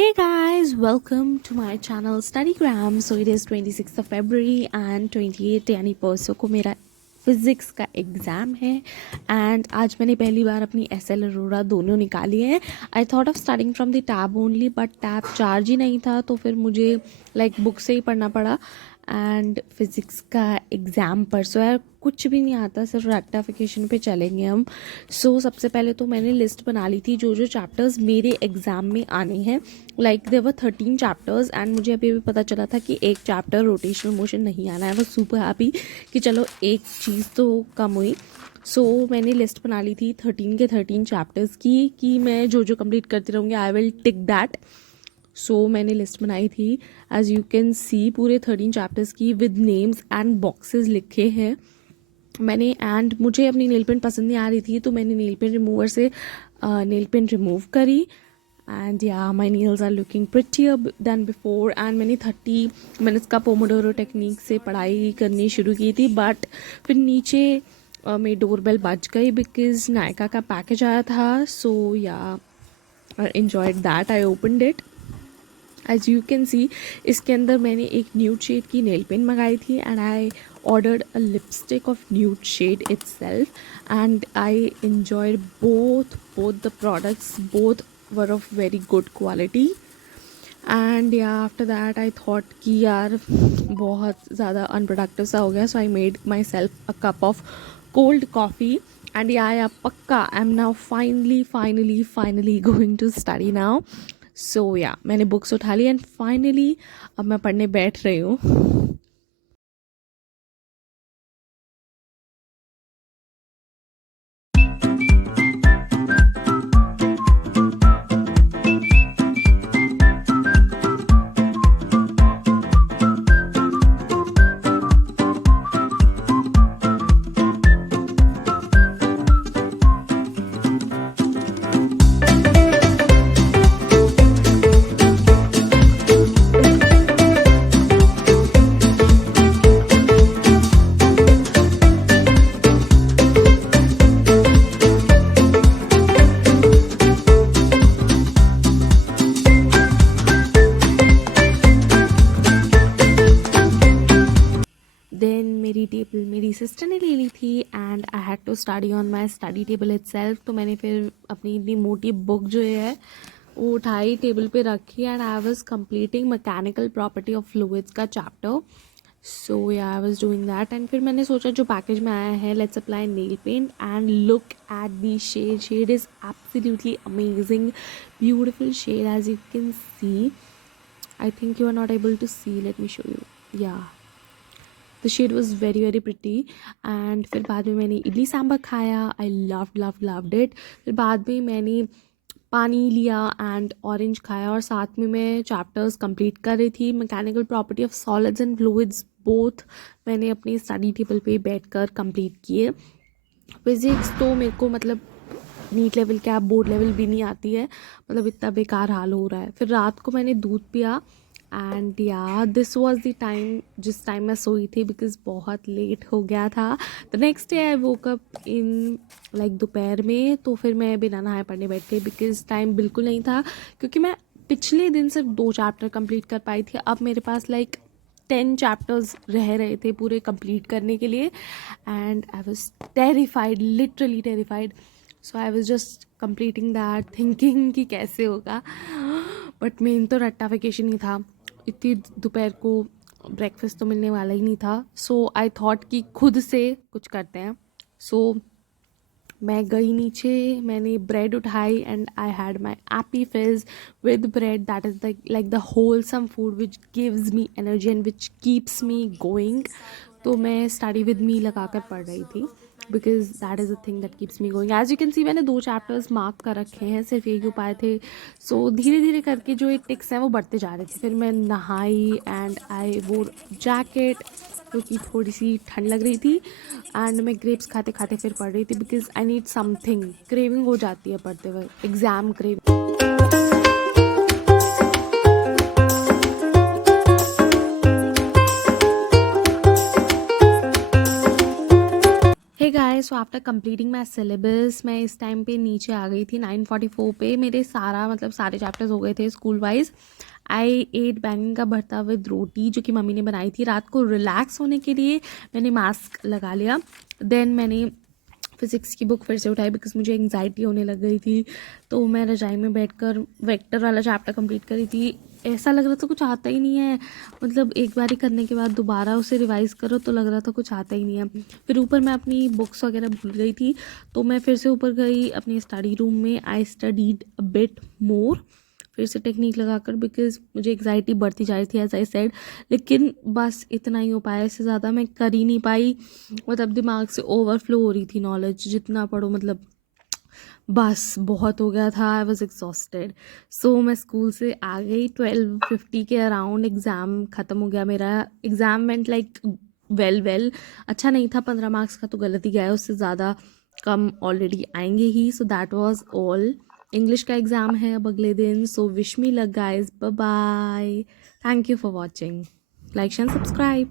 Hey guys, welcome to my channel Studygram. So it is 26th of February and 28 यानी परसों को मेरा physics का एग्ज़ाम है एंड आज मैंने पहली बार अपनी SL अरोरा दोनों निकाली है. I thought of starting from the tab only but tab charge ही नहीं था तो फिर मुझे बुक से ही पढ़ना पड़ा. एंड फिज़िक्स का एग्ज़ाम परसों है. कुछ भी नहीं आता, सिर्फ रेक्टिफिकेशन पे चलेंगे हम. सबसे पहले तो मैंने लिस्ट बना ली थी जो जो चैप्टर्स मेरे एग्ज़ाम में आने हैं. देयर वर 13 चैप्टर्स एंड मुझे अभी भी पता चला था कि एक चैप्टर रोटेशनल मोशन नहीं आना है. वो सुपर हैप्पी कि चलो एक चीज़ तो कम हुई. मैंने लिस्ट बना ली थी 13 के 13 चैप्टर्स की कि मैं जो जो कंप्लीट करती रहूँगी आई विल टिक दैट. मैंने लिस्ट बनाई थी एज यू कैन सी पूरे 13 चैप्टर्स की विद नेम्स एंड बॉक्सेस लिखे हैं मैंने. एंड मुझे अपनी नेल पेंट पसंद नहीं आ रही थी तो मैंने नेल पेंट रिमूवर से नेल पेंट रिमूव करी. And yeah my nails are looking prettier than before. And मैंने 30 मिनट्स का पोमोडोरो टेक्निक से पढ़ाई करनी शुरू की थी बट फिर नीचे मेरी डोरबेल बज गई बिकॉज नायका का पैकेज आया था. Enjoyed that. I opened it. As you can see इसके अंदर मैंने एक न्यूड शेड की नेल पेंट मंगाई थी and I ordered a lipstick of nude shade itself and I enjoyed both the products. Both were of very good quality and after that I thought कि यार बहुत ज़्यादा unproductive सा हो गया. I made myself a cup of cold coffee and पक्का I'm now finally going to study now. मैंने books उठा ली एंड फाइनली अब मैं पढ़ने बैठ रही हूँ. मेरी सिस्टर ने ले ली थी and I had to study on my study table itself. तो मैंने फिर अपनी इतनी मोटी बुक जो है वो उठाई, टेबल पे रखी and I was completing mechanical property of fluids का chapter. I was doing that and फिर मैंने सोचा जो पैकेज में आया है let's apply nail paint and look at the shade is absolutely amazing, beautiful shade as you can see. I think you are not able to see, let me show you. The shade was very pretty. And फिर बाद में मैंने इडली सांभर खाया. I loved it. फिर बाद में मैंने पानी लिया एंड ऑरेंज खाया और साथ में मैं चैप्टर्स कंप्लीट कर रही थी. Mechanical property of solids and fluids both मैंने अपनी स्टडी टेबल पे बैठकर कंप्लीट किए. फिज़िक्स तो मेरे को नीट लेवल क्या बोर्ड लेवल भी नहीं आती है, इतना बेकार हाल हो रहा है. फिर रात को मैंने दूध पिया and this was the time जिस टाइम मैं सोई थी बिकॉज बहुत लेट हो गया था. The next day I woke up in दोपहर में. तो फिर मैं बिना नहाए पढ़ने बैठ गई बिकॉज टाइम बिल्कुल नहीं था क्योंकि मैं पिछले दिन सिर्फ 2 चैप्टर कंप्लीट कर पाई थी. अब मेरे पास 10 चैप्टर्स रह रहे थे पूरे कंप्लीट करने के लिए and I was terrified, literally terrified. I was just completing that thinking कि कैसे होगा. बट मेन तो रेक्टिफिकेशन ही था. इतनी दोपहर को ब्रेकफास्ट तो मिलने वाला ही नहीं था. आई थॉट कि खुद से कुछ करते हैं. मैं गई नीचे, मैंने ब्रेड उठाई एंड आई हैड माई एप्पी फिज with bread. That is the wholesome food which gives me energy and which keeps me going. तो मैं स्टडी विद मी लगा कर पढ़ रही थी because that is a thing that keeps me going. As you can see मैंने 2 chapters mark कर रखे हैं, सिर्फ एक उपाय थे. धीरे धीरे करके जो एक टिक्स हैं वो बढ़ते जा रहे थे. फिर मैं नहाई एंड आई वोर जैकेट क्योंकि थोड़ी सी ठंड लग रही थी एंड मैं ग्रेप्स खाते खाते फिर पढ़ रही थी because I need something. Craving हो जाती है पढ़ते हुए, exam craving. Hey guys, so after completing my syllabus मैं इस टाइम पे नीचे आ गई थी 9:44 पे. मेरे सारे चैप्टर्स हो गए थे स्कूल वाइज. आई एट बैंगन का भरता विद रोटी जो कि मम्मी ने बनाई थी. रात को रिलैक्स होने के लिए मैंने मास्क लगा लिया. देन मैंने फिज़िक्स की बुक फिर से उठाई बिकॉज मुझे एंग्जाइटी होने लग गई थी. तो मैं रजाई में बैठकर वेक्टर वाला चैप्टर कंप्लीट करी थी. ऐसा लग रहा था कुछ आता ही नहीं है. मतलब एक बार ही करने के बाद दोबारा उसे रिवाइज़ करो तो लग रहा था कुछ आता ही नहीं है. फिर ऊपर मैं अपनी बुक्स वगैरह भूल गई थी. तो मैं फिर से ऊपर गई अपने स्टडी रूम में. I studied a bit more फिर से टेक्निक लगाकर बिकॉज मुझे एग्जाइटी बढ़ती जा रही थी एज आई सेड. लेकिन बस इतना ही हो पाया, इससे ज़्यादा मैं कर ही नहीं पाई. मतलब दिमाग से ओवरफ्लो हो रही थी नॉलेज. जितना पढ़ो मतलब बस बहुत हो गया था. I was exhausted. सो मैं स्कूल से आ गई 12:50 के अराउंड. एग्ज़ाम ख़त्म हो गया मेरा. एग्ज़ाम मेंट लाइक वेल अच्छा नहीं था. 15 मार्क्स का तो गलत ही गया है, उससे ज़्यादा कम ऑलरेडी आएंगे ही. So that was all. English का एग्ज़ाम है अब अगले दिन. So wish me luck guys. Bye bye. Thank you for watching. Like and subscribe.